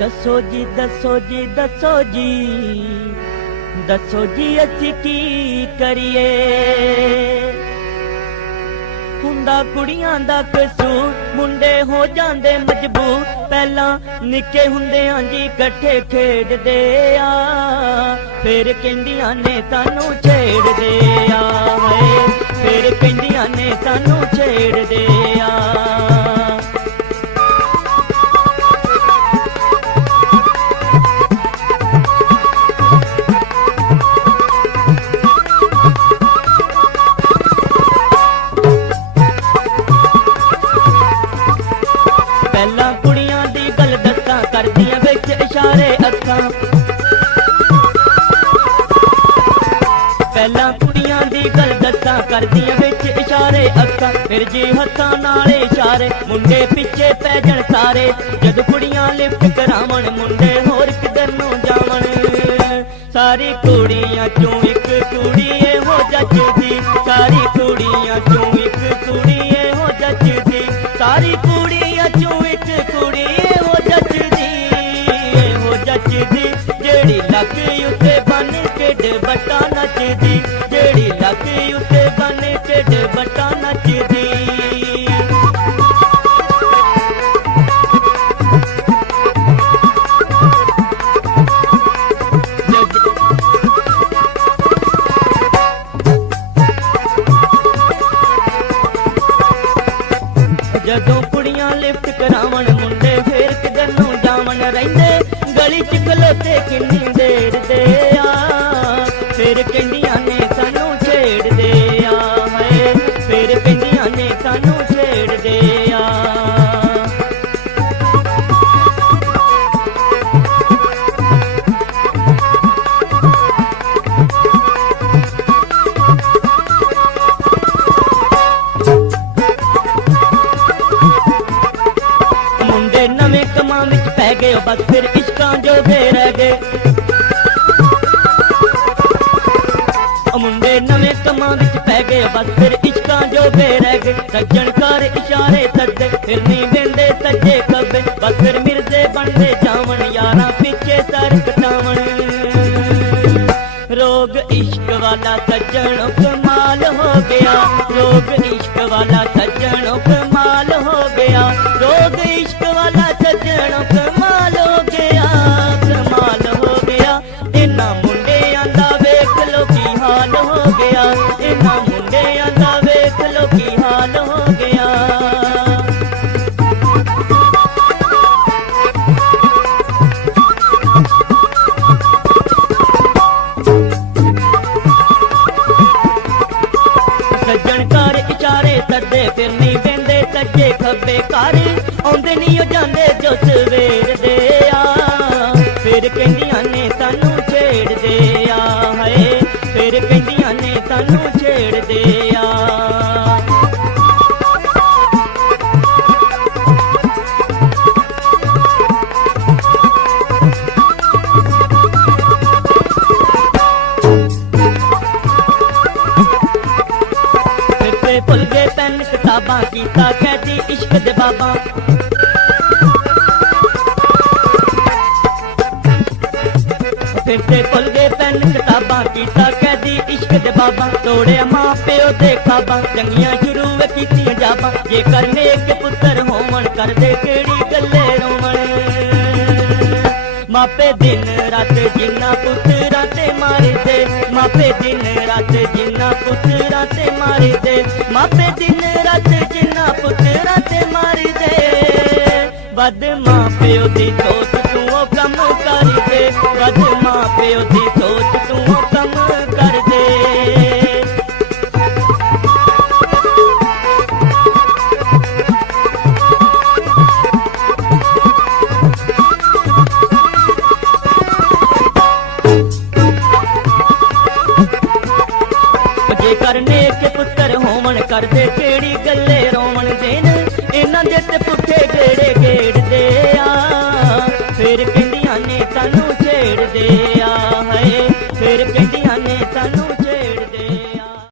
दसो जी दसो जी दसो जी दसो जी असीं की करिए। हुंदा कुड़ियां दा कसूर मुंडे हो जांदे मजबूर। पहलां निक्के हुंदियां जी कट्ठे खेडदे आ, फिर कहंदियां ने सानू छेड़दे आ। फिर कहंदियां ने सानू छेड़दे आ। करदियां विच इशारे अखां, पहला कुड़ियां दी गल दस्सां करदियां विच इशारे अखां। फिर जी हत्थां नाल इशारे मुंडे पिछे पै जाण सारे। जद कुड़ियां लिफ्ट करावण मुंडे होर किधर नूं जावण। सारी कुड़ियां चों इक कुड़ी हो जचदी, सारी कुड़ियां चों इक कुड़ी हो जचदी। सारी कुड़ियां चों इक कुड़ी हो जचदी, जेड़ी लक उत्ते बन ढिड बट्टा नचदी। जेड़ी लक उत्ते बन ढिड बट्टा नचदी। जदों कुड़ियां लिफ्ट करावण मुंडे फिर किधर नूं जावण। रहिंदे गली च खलोते किन्नी देर दे आ, फिर कहंदियां ने सानू छेड़दे आ। फिर कहंदियां ने सानू छेड़दे आ। मुंडे नवें कमां विच पै गए बस फिर इश्कां जो दे रह गए। मुंडे नवें कमां विच पै गए बस फिर इश्कां जो दे रह गए। सज्जण कर इशारे सद्दे फिर नहीं वेंदे सज्जे खब्बे। बस फिर मिर्जे बनदे जावण यारां पिछे सर कटावण। रोग इश्क वाला सज्जण कमाल हो गया, रोग इश्क वाला सज्जण कमाल हो गया। रोग इश्क वाला सज्जण कमाल हो गया, कमाल हो गया। इन्हां मुंडियां दा वेख लो की हाल हो गया, इन्हां मुंडियां दा वेख लो की हाल हो गया। सज्जण कर इशारे सद्दे फिर नहीं वेंदे सज्जे खब्बे। घर आउंदे नहीं जांदे जो सवेर दे आ, फिर कहंदियां ने सानू छेड़दे आ। फिर कहंदियां ने सानू छेड़दे आ। भुल गए पैन किताबां कीता कैदी इश्क दे बाबा। फिर से भुल गए पैन किताबां कीता कैदी इश्क दे बाबा। तोड़िया मां प्यो दे खाबां चंगियां शुरू कीतियां जाबां। जे करने के पुत्तर होवण करदे केड़ी गल्ले रोवण। मापे दिन रात जिन्ना पुत्तरां ते मारदे, मापे दिन रात जिन्ना पुत्तरां ते मारदे। मापे दिन रात जिन्ना पुत्तरां ते मारदे। बद मां प्यो दी सोच तू ओ कम कर दे, बद मां प्यो दी सोच तू ओ कम कर दे। करने के पुत्र होवन कर दे